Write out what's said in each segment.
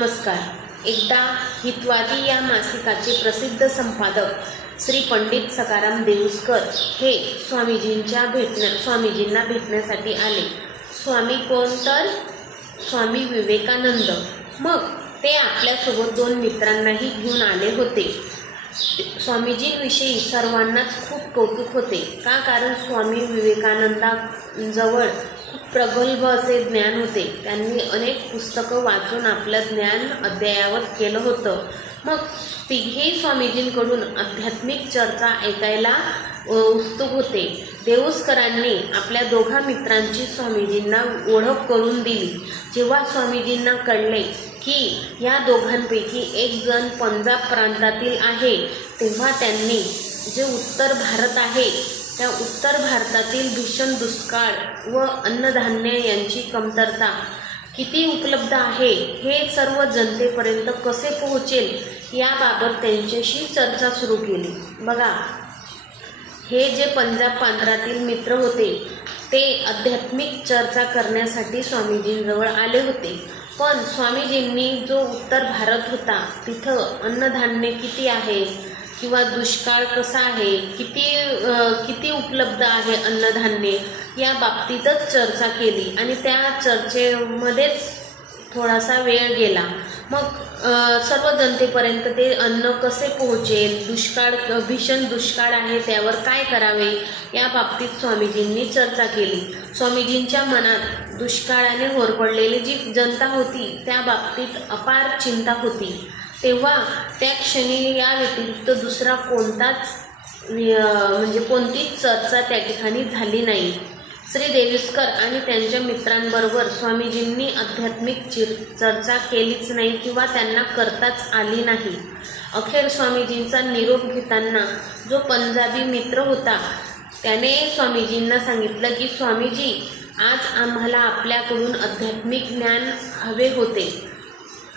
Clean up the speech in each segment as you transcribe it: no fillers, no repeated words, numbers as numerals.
नमस्कार। एकदा हितवादी या मासिकाचे प्रसिद्ध संपादक श्री पंडित सखाराम देऊस्कर हे स्वामीजींना भेटण्यासाठी आले। स्वामी कोण तर स्वामी विवेकानंद। मग ते आपल्यासोबत 2 मित्रांनाही घेऊन आले होते। स्वामीजींविषयी सर्वांनाच खूप कौतुक होते। कारण स्वामी विवेकानंदांजवळ खूप प्रगल्भ असे ज्ञान होते। त्यांनी अनेक पुस्तकं वाचून आपलं ज्ञान अद्ययावत केलं होतं। मग तिघेही स्वामीजींकडून आध्यात्मिक चर्चा ऐकायला उत्सुक होते। देऊस्करांनी आपल्या 2 मित्रांची स्वामीजींना ओळख करून दिली। जेव्हा स्वामीजींना कळले की या दोघांपैकी एक जण पंजाब प्रांतातील आहे, तेव्हा त्यांनी जे उत्तर भारत आहे त्या उत्तर भारतातील भीषण दुष्काळ व अन्नधान्य यांची कमतरता किती उपलब्ध आहे, हे सर्व जनतेपर्यंत कसे पोहोचेल याबाबत त्यांच्याशी चर्चा सुरू केली। बघा, हे जे पंजाब प्रांतातील मित्र होते ते आध्यात्मिक चर्चा करण्यासाठी स्वामीजींजवळ आले होते। पण स्वामीजींनी जो उत्तर भारत होता तिथं अन्नधान्य किती आहे किंवा दुष्काळ कसा आहे, किती उपलब्ध आहे अन्नधान्य या बाबतीतच चर्चा केली आणि त्या चर्चेमध्येच थोडासा वेळ गेला। मग सर्व जनतेपर्यंत ते अन्न कसे पोहोचेल, भीषण दुष्काळ आहे त्यावर काय करावे या बाबतीत स्वामीजींनी चर्चा केली। स्वामीजींच्या मनात दुष्काळाने होरपळलेली जी जनता होती त्या बाबतीत अपार चिंता होती। तेव्हा त्या क्षणी या व्यतिरिक्त दुसरा कोणतीच चर्चा त्या ठिकाणी झाली नाही। श्री देऊस्कर आणि त्यांच्या मित्रांबरोबर स्वामीजींनी आध्यात्मिक चर्चा केलीच नाही किंवा त्यांना करताच आली नाही। अखेर स्वामीजींचा निरोप घेताना जो पंजाबी मित्र होता त्याने स्वामीजींना सांगितलं की स्वामीजी, आज आम्हाला आपल्याकडून आध्यात्मिक ज्ञान हवे होते।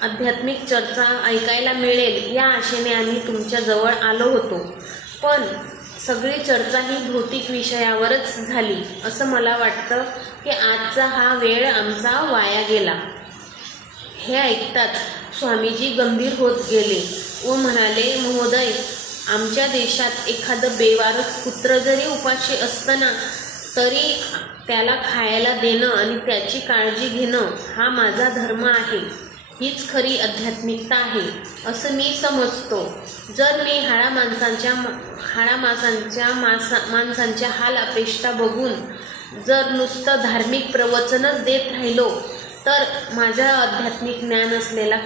आध्यात्मिक चर्चा ऐकायला मिळेल या आशेने आम्ही तुमच्याजवळ आलो होतो, पण सगळी चर्चा ही भौतिक विषयावरच झाली। असं मला वाटतं की आजचा हा वेळ आमचा वाया गेला। हे ऐकताच स्वामीजी गंभीर होत गेले व म्हणाले, महोदय, आमच्या देशात एखादं बेवारस कुत्र जरी उपाशी असतं ना, तरी त्याला खायला देणं आणि त्याची काळजी घेणं हा माझा धर्म आहे। हीच खरी आध्यात्मिकता आहे असं मी समजतो। जर मी माणसांच्या हाल अपेष्टा बघून जर नुसतं धार्मिक प्रवचनच देत राहिलो तर माझ्या आध्यात्मिक ज्ञान असलेला